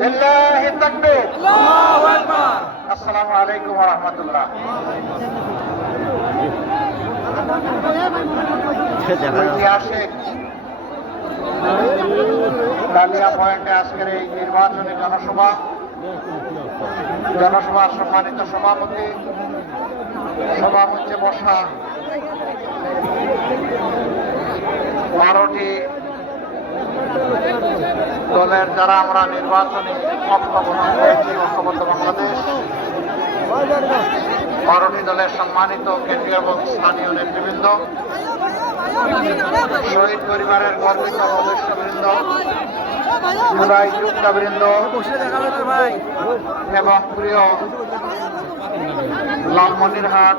লিল্লাহি তাকবীর আসসালামু আলাইকুম ওয়া রাহমাতুল্লাহ। ঐতিহাসিক ডালিয়া পয়েন্টে আজকের এই নির্বাচনী জনসভা। জনসভার সম্মানিত সভাপতি সভামঞ্চে বসা। বারোটি দলের যারা আমরা নির্বাচনী অংশগ্রহণ করেছি, ঐক্যবদ্ধ বাংলাদেশ বারোটি দলের সম্মানিত কেন্দ্রীয় এবং স্থানীয় নেতৃবৃন্দ, শহীদ পরিবারের গর্বিত সদস্যবৃন্দ, জুলাই এবং প্রিয় লালমনিরহাট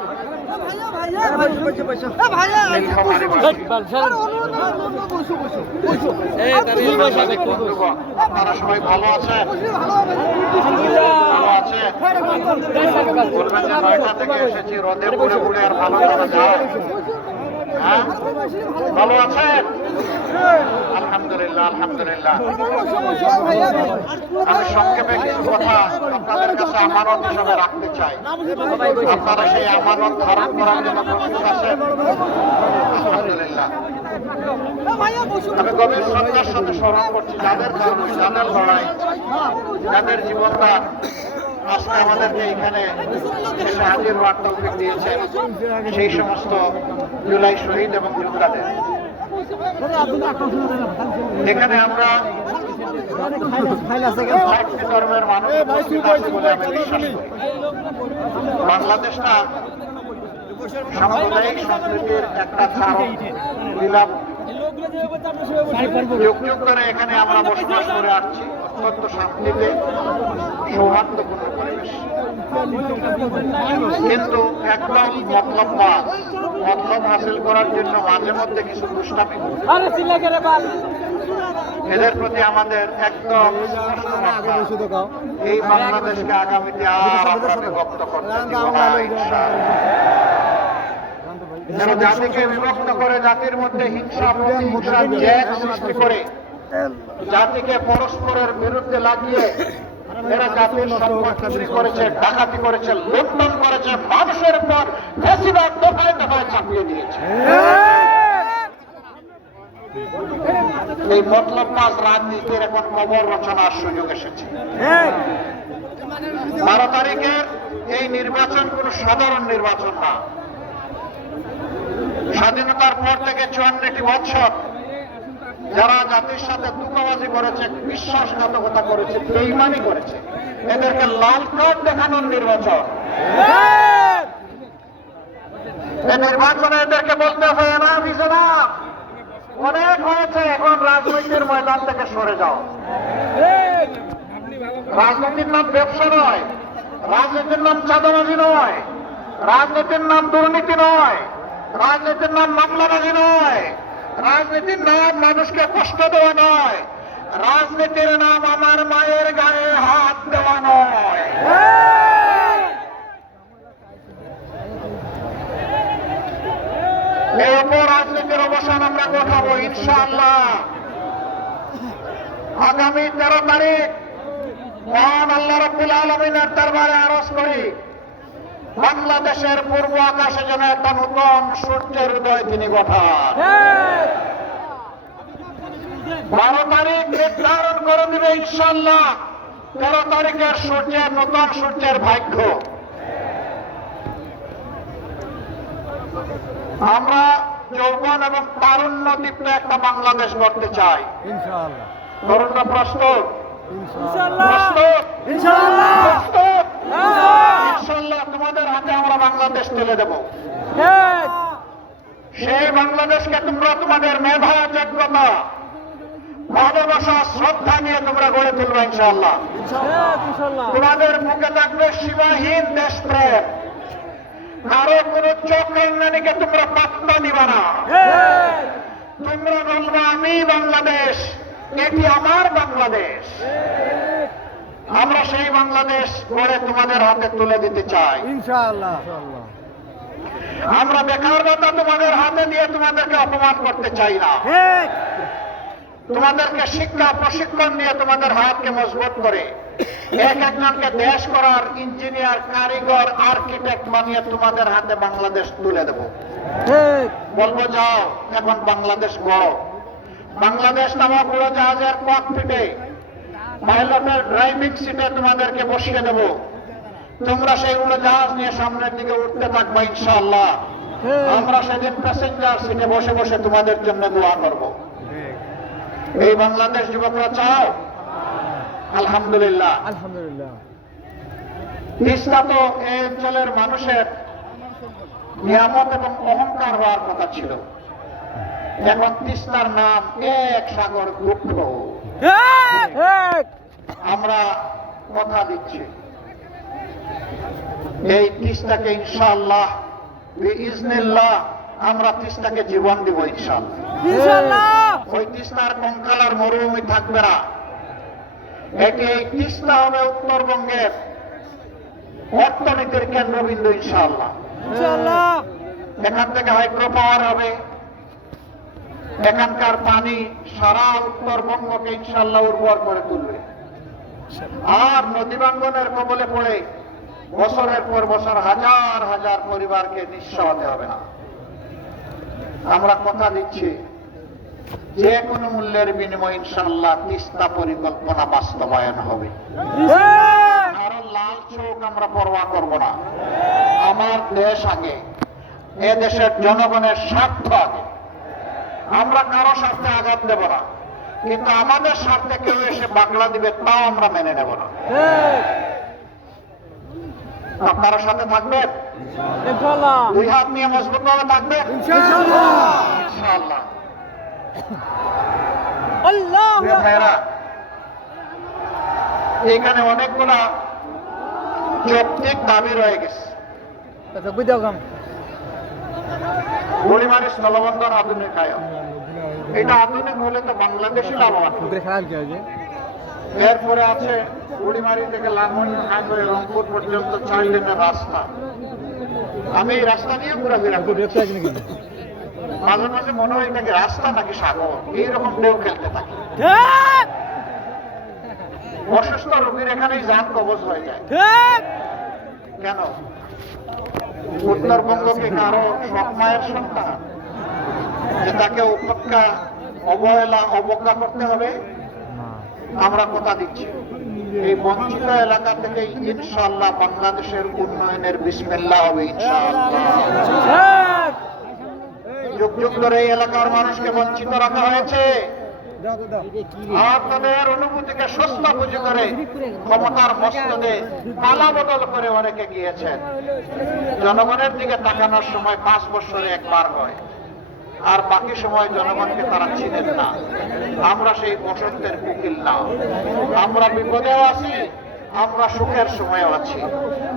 আপনারা আছে আর ভালো ভালো আছেন? আলহামদুলিল্লাহ আলহামদুলিল্লাহ আমি সংক্ষেপে কিছু কথা আপনাদের কাছে আমানত হিসাবে রাখতে চাই আপনারা সেই আমানত ধারণ করার জন্য প্রস্তুত আছেন আলহামদুলিল্লাহ আমি গভীর শ্রদ্ধার সাথে স্মরণ করছি যাদের যাদের লড়াই যাদের জীবনটা আজকে আমাদেরকে এখানে এসে হাজির হওয়ার তৌফিক দিয়েছেন সেই সমস্ত জুলাই শহীদ এবং যোদ্ধাদের এখানে আমরা করি বাংলাদেশটা সাম্প্রদায়িক সম্প্রীতির একটা লীলা যুগ যুগ ধরে এখানে আমরা বসবাস করে আসছি অত্যন্ত শান্তিতে সৌহার্দ্যপূর্ণ পরিবেশ। কিন্তু একদম মতলববাদ মতলব হাসিল করার জন্য মাঝে মধ্যে কিছু দুষ্টামি এদের প্রতি আমাদের একদম এই বাংলাদেশকে আগামীতে আর আমরা বিভক্ত করতে। যেন জাতিকে বিভক্ত করে জাতির মধ্যে হিংসা জ্যাক সৃষ্টি করে জাতিকে পরস্পরের বিরুদ্ধে লাগিয়ে এরা জাতির সম্পদ চুরি করেছে, ডাকাতি করেছে লুণ্ঠন করেছে, মানুষের বেশিরভাগ দফায় দফায় চাপিয়ে দিয়েছে। এই মতলব মাস রাজনীতির এখন কবর রচনার সুযোগ এসেছে। বারো তারিখের এই নির্বাচন কোন সাধারণ নির্বাচন না। স্বাধীনতার পর থেকে চুয়ান্নটি বছর যারা জাতির সাথে দুঃখবাজি করেছে, বিশ্বাসঘাতকতা করেছে, বেইমানি করেছে, এদেরকে লাল কার্ড দেখানোর নির্বাচন। এই নির্বাচনে এদেরকে বলতে হয় না বিছানা অনেক হয়েছে, এখন রাজনীতির ময়দান থেকে সরে যাও। রাজনীতির নাম ব্যবসা নয়, রাজনীতির নাম চাঁদাবাজি নয়, রাজনীতির নাম দুর্নীতি নয়, রাজনীতির নাম মামলাবাজি নয়। রাজনীতির নাম মানুষকে কষ্ট দেওয়া নয়। রাজনীতির নাম আমার মায়ের গায়ে হাত দেওয়া নয়। এই অপরাজনীতির অবসান আমরা ঘটাবো, ইনশাআল্লাহ। আগামী তেরো তারিখ মহান আল্লাহ রব্বুল আলমিনের দরবারে আরজ করি। বাংলাদেশের পূর্ব আকাশে যেন একটা নতুন সূর্যের উদয় তিনি ঘটান। বারো তারিখ নির্ধারণ করে দিবে ইনশাল্লাহ তেরো তারিখের সূর্যের নতুন সূর্যের ভাগ্য। আমরা যৌবন এবং তারুণ্য দীপ্ত একটা বাংলাদেশ গড়তে চাই। তরুণরা প্রস্তুত? ইনশাআল্লাহ। প্রস্তুত ইনশাআল্লাহ। প্রস্তুত ইনশাল্লাহ তোমাদের হাতে আমরা বাংলাদেশ তুলে দেব। সেই বাংলাদেশকে তোমরা তোমাদের মেধা যোগ্যতা ভালোবাসা শ্রদ্ধা নিয়ে তোমরা গড়ে তুলবে ইনশাল্লাহ ইনশাআল্লাহ। তোমাদের মুখে থাকবে সীমাহীন দেশপ্রেম। কারও কোন তোমরা পাত্তা দিবা না। তোমরা বলব আমি বাংলাদেশ। এটি আমার বাংলাদেশ। আমরা সেই বাংলাদেশ গড়ে তোমাদের হাতে তুলে দিতে চাই। ইনশাআল্লাহ। আমরা বেকার ভাতা তোমাদের হাতে দিয়ে তোমাদেরকে অপমান করতে চাই না। তোমাদেরকে শিক্ষা প্রশিক্ষণ দিয়ে তোমাদের হাতকে মজবুত করে এক একজনকে দেশ করার ইঞ্জিনিয়ার কারিগর আর্কিটেক্ট বানিয়ে তোমাদের হাতে বাংলাদেশ তুলে দেব। বলব যাও এখন বাংলাদেশ বড় বাংলাদেশ নামক উড়োজাহাজের ককপিটে পাইলটের ড্রাইভিং সিটে তোমাদেরকে বসিয়ে দেব। তোমরা সেই উড়োজাহাজ নিয়ে সামনের দিকে উঠতে থাকবা ইনশাআল্লাহ। আমরা সেদিন প্যাসেঞ্জার সিটে বসে বসে তোমাদের জন্য দোয়া করব। এই বাংলাদেশ যুবকরা চাও? আলহামদুলিল্লাহ। আলহামদুলিল্লাহ। তিস্তা তো এই অঞ্চলের মানুষের নিয়ামত এবং অহংকার হওয়ার কথা ছিল। এখন তিস্তার নাম এক সাগর দুঃখ আমরা কথা দিচ্ছি। এই তিস্তাকে ইনশাআল্লাহ ইজনিল্লাহ আমরা তিস্তাকে জীবন দিব ইনশাআল্লাহ। ইনশাআল্লাহ! ওই তিস্তার কঙ্কালার মরুভূমি থাকবে না। এটি এই তিস্তা হবে উত্তরবঙ্গের অর্থনীতির কেন্দ্রবিন্দু ইনশাল্লাহ ইনশাআল্লাহ! এখান থেকে হাইড্রো পাওয়ার হবে। এখানকার পানি সারা উত্তরবঙ্গকে ইনশাল্লাহ উর্বর করে তুলবে। আর নদীবাঙ্গনের কবলে পড়ে বছরের পর বছর হাজার হাজার পরিবারকে নিঃস্ব হতে হবে না। আমরা কথা দিচ্ছি, যে কোনো মূল্যের বিনিময়ে ইনশাল্লাহ তিস্তা পরিকল্পনা বাস্তবায়ন হবে। আরও লাল চোখ আমরা পরোয়া করব না। আমার দেশ আগে, এ দেশের জনগণের স্বার্থ আগে। আমরা কারও স্বার্থে আঘাত দেব না। কিন্তু আমাদের স্বার্থে কেউ এসে বাংলা দিবে তাও আমরা মেনে নেব না। আপনারা সাথে থাকবেন? দুই হাত নিয়ে মজবুত ভাবে থাকবেন? এখানে অনেকগুলা যৌক্তিক দাবি রয়ে গেছে। আচ্ছা গরিমারি স্থলবন্দর আধুনিক আয়ন। এটা আধুনিক হলে তো বাংলাদেশই লাভবান হবে। উপরে খারাপ কি আছে এরপরে আছে বুড়িমারি থেকে লালমনি হাইওয়ে রংপুর পর্যন্ত ছয় লেনের রাস্তা। আমি এই রাস্তা নিয়ে ঘোরাফেরা করি। মাঝে মাঝে মনে হয় নাকি রাস্তা নাকি সাগর এইরকম ঢেউ খেলতে থাকে। অসুস্থ রোগীর এখানেই যান কবজ হয়ে যায়। ঠিক কেন? উত্তরবঙ্গকে কারও স্বপ্নায়ের সন্তান। যে তাকে উপেক্ষা অবহেলা অবজ্ঞা করতে হবে, আমরা কথা দিচ্ছি। এই বঞ্চিত এলাকা থেকে ইনশাআল্লাহ বাংলাদেশের উন্নয়নের বিসমিল্লাহ হবে যুগ যুগ ধরে এই এলাকার মানুষকে বঞ্চিত রাখা হয়েছে। আপনাদের অনুভূতিকে সুস্থ পুঁজি করে ক্ষমতার মস্তদে পালা বদল করে অনেকে গিয়েছেন। জনগণের দিকে তাকানোর সময় পাঁচ বছরে একবার হয়। আর বাকি সময় জনগণকে তারা চিনেন না। আমরা সেই বসন্তের কুকিল না। আমরা বিপদেও আছি, আমরা সুখের সময়ও আছি।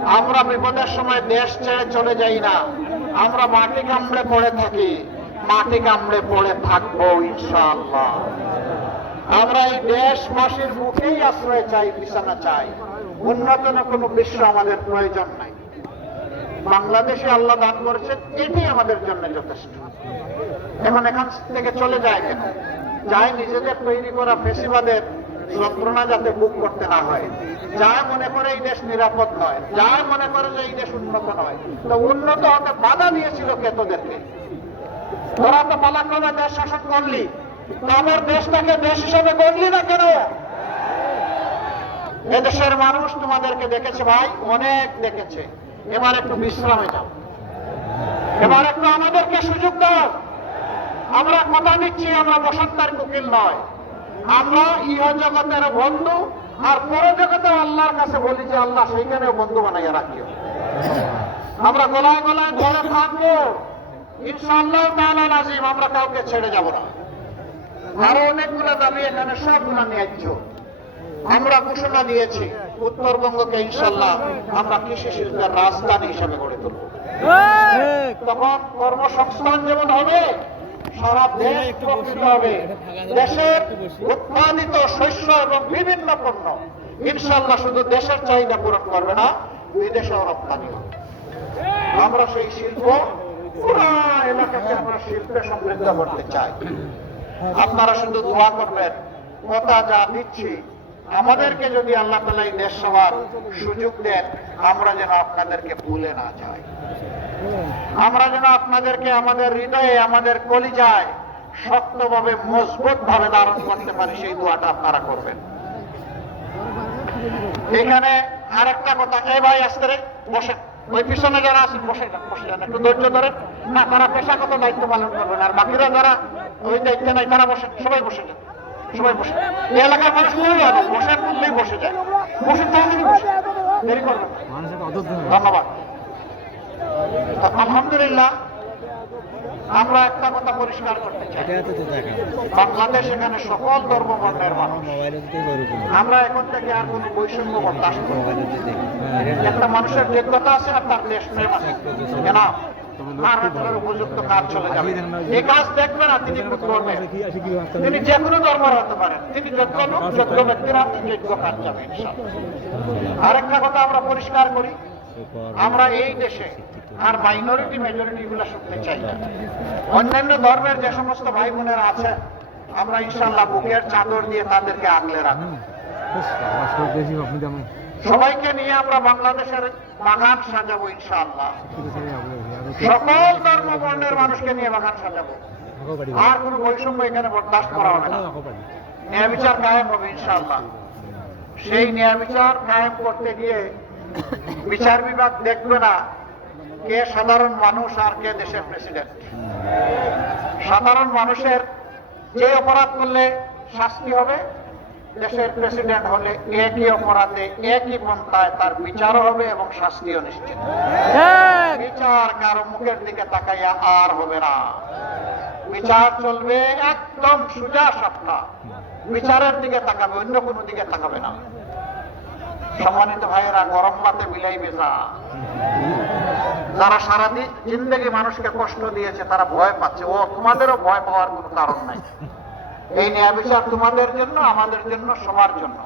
আমরা বিপদের সময় দেশ ছেড়ে চলে যাই না। আমরা মাটি কামড়ে পড়ে থাকি, মাটি কামড়ে পড়ে থাকব ইনশাআল্লাহ। আমরা এই দেশবাসীর মুখেই আশ্রয় চাই বিছানা চাই। না কোনো বিশ্ব আমাদের প্রয়োজন নাই। বাংলাদেশে আল্লাহ দান করেছেন এটি আমাদের জন্য যথেষ্ট। এখন এখান থেকে চলে যায় কেন? যায় নিজেদের তৈরি করা ফেসিবাদের যন্ত্রণা যাতে বুক করতে না হয়। যায় মনে করে এই দেশ নিরাপদ নয় যায় মনে করে যে এই দেশ উন্নত নয়। তো উন্নত হতে বাধা দিয়েছিল কে তোদেরকে? তোরা তো পালাক্রমে দেশ শাসন করলি। আমার দেশটাকে দেশ হিসাবে গড়লি না কেন? এদেশের মানুষ তোমাদেরকে দেখেছে ভাই, অনেক দেখেছে। এবার একটু বিশ্রামে যাও। এবার একটু আমাদেরকে সুযোগ দাও। আমরা কথা দিচ্ছি, আমরা বসন্তার কুকিল নয়। আমরা ইহ জগতের বন্ধু আর পর জগতে আল্লাহর কাছে বলি যে, আল্লাহ সেইখানে বন্ধু বানাইয়া রাখিও। আমরা গলায় গলায় ধরে থাকব। ইনশাআল্লাহ তাআলা নাজিম, আমরা কাউকে ছেড়ে যাব না। আরও অনেকগুলো দাবি এখানে সবগুলো নিয়েছ আমরা ঘোষণা দিয়েছি, উত্তরবঙ্গকে ইনশাল্লাহ আমরা কৃষি শিল্পের রাজধানী হিসেবে গড়ে তুলব। তখন কর্মসংস্থান যেমন হবে, সারা দেশ উপকৃত হবে। দেশের উৎপাদিত শস্য এবং বিভিন্ন পণ্য ইনশাল্লাহ শুধু দেশের চাহিদা পূরণ করবে না, বিদেশেও রপ্তানি হবে। আমরা সেই শিল্প পুরা এলাকাকে আমরা শিল্পে সমৃদ্ধ করতে চাই। আপনারা শুধু দোয়া করবেন, কথা যা দিচ্ছি আমাদেরকে যদি আল্লাহ তালা এই দেশ সভার সুযোগ দেন, আমরা যেন আপনাদেরকে ভুলে না যাই। আমরা যেন আপনাদেরকে আমাদের হৃদয়ে, আমাদের কলিজায় শক্তভাবে মজবুত ভাবে ধারণ করতে পারি, সেই দোয়াটা আপনারা করবেন। এখানে আরেকটা কথা এই ভাই আসতে রে বসে ওই পিছনে যারা আছেন বসে বসে যান, একটু ধৈর্য ধরেন। না, তারা পেশাগত দায়িত্ব পালন করবেন, আর বাকিরা যারা ওই দায়িত্বে নাই, তারা বসে সবাই বসে যান। সবাই বসে। এলাকার মানুষ খুবই ভালো বসেন বললেই বসে যায় বসে তাড়াতাড়ি বসে? দেরি করবেন অদ্ভুত ধন্যবাদ। আলহামদুলিল্লাহ আমরা একটা কথা পরিষ্কার করতে চাই। বাংলাদেশ এখানে সকল ধর্ম বর্ণের মানুষ। আমরা এখন থেকে আর কোন বৈষম্য বরদাস্ত করব একটা মানুষের যোগ্যতা আছে আর তার দেশ প্রেম আছে কেন উপযুক্ত কাজ চলে যাবে। এই কাজ দেখবেন আর তিনি করবেন তিনি যে কোনো হতে পারেন। তিনি যোগ্য লোক যোগ্য ব্যক্তিরা যোগ্য কাজ যাবে আরেকটা কথা আমরা পরিষ্কার করি আমরা এই দেশে আর মাইনরিটি মেজরিটি গুলো শুনতে চাই না। অন্যান্য ধর্মের যে সমস্ত ভাই বোনেরা আছে আমরা ইনশাল্লাহ বুকের চাদর দিয়ে তাদেরকে আগলে রাখব। সবাইকে নিয়ে আমরা বাংলাদেশের বাগান সাজাবো ইনশাআল্লাহ। সকল ধর্ম বর্ণের মানুষকে নিয়ে বাগান সাজাবো। আর কোনো বৈষম্য এখানে বরদাস্ত করা হবে না। ন্যায় বিচার কায়েম হবে ইনশাআল্লাহ। সেই ন্যায় বিচার কায়েম করতে গিয়ে বিচার বিভাগ দেখবে না কে সাধারণ মানুষ আর কে দেশের প্রেসিডেন্ট। সাধারণ মানুষের যে অপরাধ করলে শাস্তি হবে দেশের প্রেসিডেন্ট হলে একই অপরাধে একই পন্থায় তার বিচারও হবে এবং শাস্তিও নিশ্চিত বিচার কারও মুখের দিকে তাকাইয়া আর হবে না। বিচার চলবে একদম সুজা সাপটা। বিচারের দিকে তাকাবে অন্য কোনো দিকে তাকাবে না। সম্মানিত ভাইয়েরা গরম পাতে বিলাই বেজা। যারা সারাদিন জিন্দগি মানুষকে কষ্ট দিয়েছে তারা ভয় পাচ্ছে। ও তোমাদেরও ভয় পাওয়ার কোনো কারণ নাই। এই ন্যায় বিচার তোমাদের জন্য, আমাদের জন্য, সবার জন্য।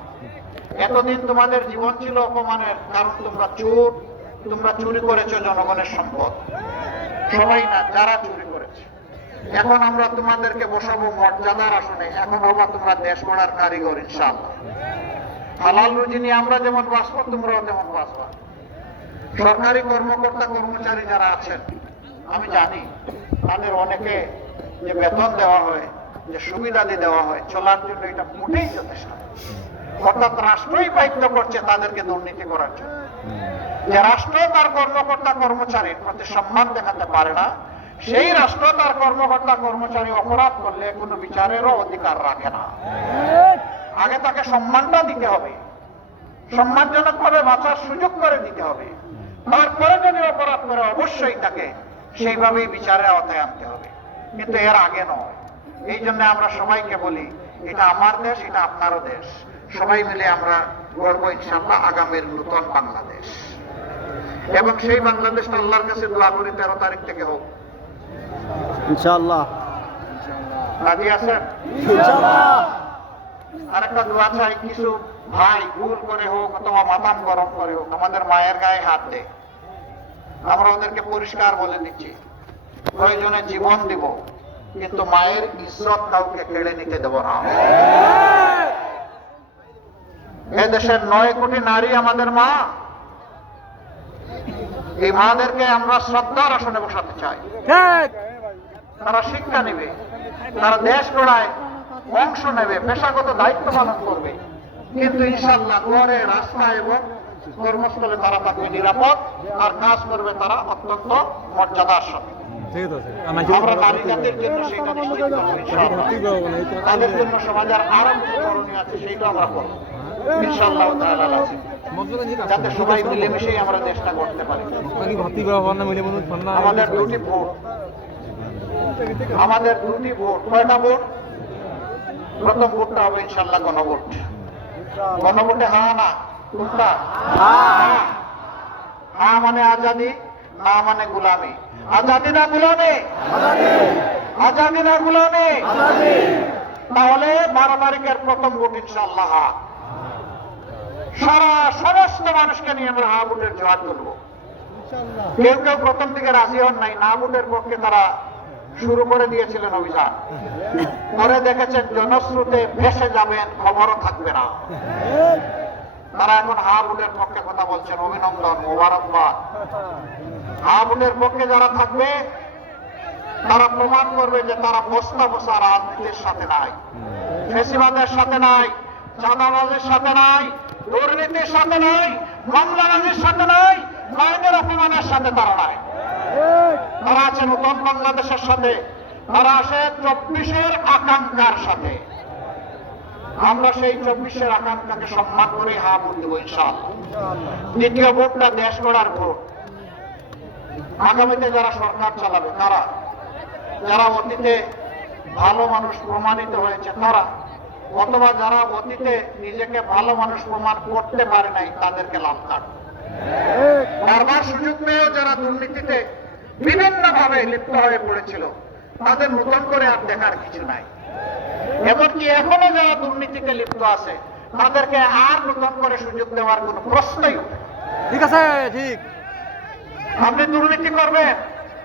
এতদিন তোমাদের জীবন ছিল অপমানের, কারণ তোমরা চোর, তোমরা চুরি করেছ জনগণের সম্পদ। সবাই না, যারা চুরি করেছে। এখন আমরা তোমাদেরকে বসাবো মর্যাদার আসনে। এখন হবা তোমরা দেশ গড়ার কারিগর, ইনশাআল্লাহ। হালাল রুজি নিয়ে আমরা যেমন বাঁচবো, তোমরাও তেমন বাঁচবা। সরকারি কর্মকর্তা, কর্মচারী যারা আছেন, আমি জানি তাদের অনেকে যে বেতন দেওয়া হয় যে সুবিধাদি দেওয়া হয় চলার জন্য এটা মোটেই যথেষ্ট। অর্থাৎ রাষ্ট্রই বাধ্য করছে তাদেরকে দুর্নীতি করার জন্য। যে রাষ্ট্র তার কর্মকর্তা কর্মচারীর প্রতি সম্মান দেখাতে পারে না সেই রাষ্ট্র তার কর্মকর্তা কর্মচারী অপরাধ করলে কোনো বিচারেরও অধিকার রাখে না। আগে তাকে সম্মানটা দিতে হবে। সম্মানজনক ভাবে বাঁচার সুযোগ করে দিতে হবে। তারপরে যদি অপরাধ করে অবশ্যই তাকে সেইভাবেই বিচারের আওতায় আনতে হবে। কিন্তু এর আগে নয়। এই জন্য আমরা সবাইকে বলি এটা আমার দেশ এটা আপনারও দেশ। সবাই মিলে আমরা গড়ব ইনশাল্লাহ আগামীর নূতন বাংলাদেশ। এবং সেই বাংলাদেশটা আল্লাহর কাছে দোয়া করি তেরো তারিখ থেকে হোক। ইনশাআল্লাহ। রাজি আছেন? আরেকটা দোয়া চাই কিছু ভাই ভুল করে হোক অথবা মাতাম গরম করে হোক আমাদের মায়ের গায়ে হাত দে। আমরা ওদেরকে পরিষ্কার বলে দিচ্ছি। প্রয়োজনে জীবন দিব। কিন্তু মায়ের ইজ্জত কাউকে কেড়ে নিতে দেব না। এ দেশের নয় কোটি নারী আমাদের মা। এই মাদেরকে আমরা শ্রদ্ধার আসনে বসাতে চাই। তারা শিক্ষা নেবে তারা দেশ গড়ায় অংশ নেবে পেশাগত দায়িত্ব পালন করবে। কিন্তু ইনশাল্লাহ ঘরে রাস্তায় এবং কর্মস্থলে তারা থাকবে নিরাপদ আর কাজ করবে তারা অত্যন্ত মর্যাদার সাথে। ঠিক আছে আমরা নারী জাতির জন্য সেটা নিশ্চিত করব ইনশাআল্লাহ। তাদের জন্য সমাজের আরও করণীয় আছে সেইটা আমরা করব। ইনশাল্লাহ তাআলা আছে। যাতে সবাই মিলেমিশেই আমরা দেশটা করতে পারি। ভর্তি করা পার না মিলে মনে পার না আমাদের দুটি ভোট। আমাদের দুটি ভোট। কয়টা ভোট? প্রথম ভোটটা হবে ইনশাল্লাহ গণভোট। গণভোটে হা না কোনটা হ্যাঁ। হা মানে আজাদি না মানে গুলামি। আজাদি না গুলামি? আজাদি না গুলামি? তাহলে বারো তারিখের প্রথম ভোট ইনশাল্লাহ সারা সমস্ত মানুষকে নিয়ে আমরা হা ভোটের জোয়ার তুলবো। কেউ কেউ প্রথম থেকে রাজি হন নাই, না ভোটের পক্ষে তারা শুরু করে দিয়েছিলেন অভিযান। পরে দেখেছেন জনশ্রুতে ভেসে যাবেন, খবরও থাকবে না। তারা এখন হাবুলের পক্ষে কথা বলছেন। অভিনন্দন, মোবারকবাদ। হাবুলের পক্ষে যারা থাকবে, তারা প্রমাণ করবে যে তারা বস্তা বসা রাজনীতির সাথে নাই, ফেসিবাদের সাথে নাই, চাঁদাবাজের সাথে নাই, দুর্নীতির সাথে নাই, মামলাবাজির সাথে নাই, মাইনের অপমানের সাথে তারা নাই। তারা আছে নতুন বাংলাদেশের সাথে, তারা আছে চব্বিশের আকাঙ্ক্ষার সাথে। আমরা সেই চব্বিশের আকাঙ্ক্ষাকে সম্মান করে হা দেবো ইনশাআল্লাহ। দ্বিতীয় ভোটটা দেশ গড়ার ভোট। আগামীতে যারা সরকার চালাবে তারা যারা অতীতে ভালো মানুষ প্রমাণিত হয়েছে তারা অথবা যারা অতীতে নিজেকে ভালো মানুষ প্রমাণ করতে পারে নাই, তাদেরকে লাভ কাট যারা দুর্নীতিতে বিভিন্ন ভাবে লিপ্ত হয়ে পড়েছিল, তাদের নতুন করে আর দেখার কিছু নাই। এমনকি এখনও যারা দুর্নীতিতে লিপ্ত আছে, তাদেরকে আর নতুন করে সুযোগ দেওয়ার কোনো প্রশ্নই ঠিক আছে, ঠিক। আপনি দুর্নীতি করবেন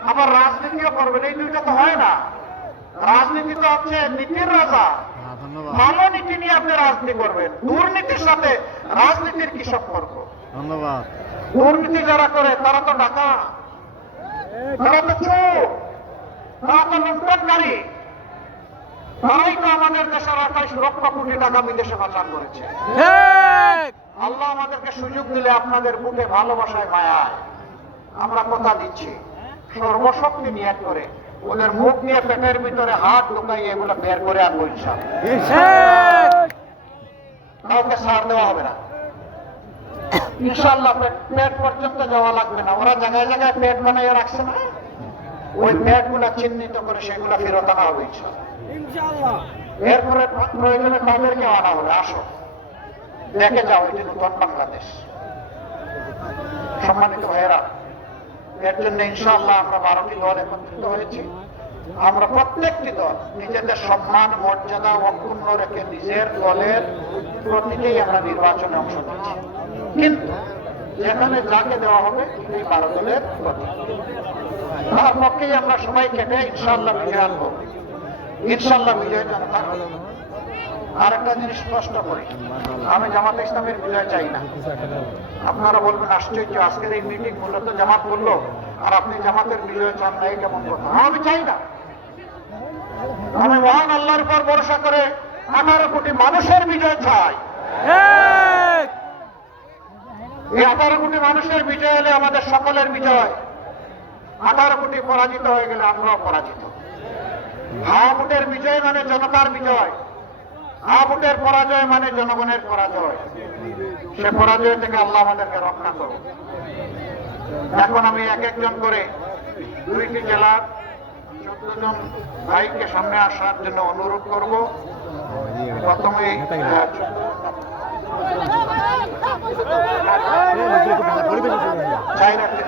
আবার রাজনীতিও করবেন এই দুইটা তো হয় না। রাজনীতি তো হচ্ছে নীতির রাজা। হ্যাঁ, ভালো নীতি নিয়ে আপনি রাজনীতি করবেন দুর্নীতির সাথে রাজনীতির কি সম্পর্ক? ধন্যবাদ। দুর্নীতি যারা করে তারা তো ডাকা। তারা তো চোর। তারা তো লুণ্ঠনকারী তারাই তো আমাদের দেশের আঠাইশ লক্ষ কোটি টাকা বিদেশে পাচার করেছে। আল্লাহ আমাদেরকে সুযোগ দিলে আপনাদের বুকে ভালোবাসায় মায়ায় আমরা কথা দিচ্ছি। সর্বশক্তি নিয়াত করে ওদের মুখ নিয়ে পেটের ভিতরে হাত ঢুকাই এগুলো বের করে আনব কাউকে ছাড় দেওয়া হবে না। ইনশাল্লাহ পেট পেট পর্যন্ত যাওয়া লাগবে না। ওরা জায়গায় জায়গায় পেট বানাইয়ে রাখছে না। ওই পেটগুলা চিহ্নিত করে সেগুলা ফেরত আনা হবে ইনশাল্লাহ এরপরে প্রয়োজনে তাদেরকে আনা হবে। আসো। দেখে যাও এটি নতুন বাংলাদেশ। সম্মানিত ভাইয়েরা এর জন্য ইনশাআল্লাহ আমরা বারোটি দল একত্রিত হয়েছি। আমরা প্রত্যেকটি দল নিজেদের সম্মান, মর্যাদা অক্ষুণ্ণ রেখে নিজের দলের প্রতিকেই আমরা নির্বাচনে অংশ নিচ্ছি কিন্তু যেখানে যাকে দেওয়া হবে এই বারো দলের প্রতীক। তার পক্ষেই আমরা সবাই কেটে ইনশাআল্লাহ বিজয় আনব। ইনশাল্লাহ বিজয় জনতা। আর একটা জিনিস স্পষ্ট করে। আমি জামাত ইসলামের বিজয় চাই না। আপনারা বলবেন আশ্চর্য আজকের এই মিটিং মূলত জামাত করল আর আপনি জামাতের বিজয় চান না কেমন কথা? হ্যাঁ, আমি চাই না। আমি মহান আল্লাহর উপর ভরসা করে আঠারো কোটি মানুষের বিজয় চাই। এই আঠারো কোটি মানুষের বিজয় হলে আমাদের সকলের বিজয়। আঠারো কোটি পরাজিত হয়ে গেলে আমরাও পরাজিত। হাওয়া ভোটের বিজয় মানে জনতার বিজয়। আবুদের পরাজয় মানে জনগণের পরাজয়। সে পরাজয় থেকে আল্লাহ আমাদেরকে রক্ষা করো এখন আমি এক একজন করে দুইটি জেলার চোদ্দজন ভাইকে সামনে আসার জন্য অনুরোধ করব। প্রথমে চাই রাখতে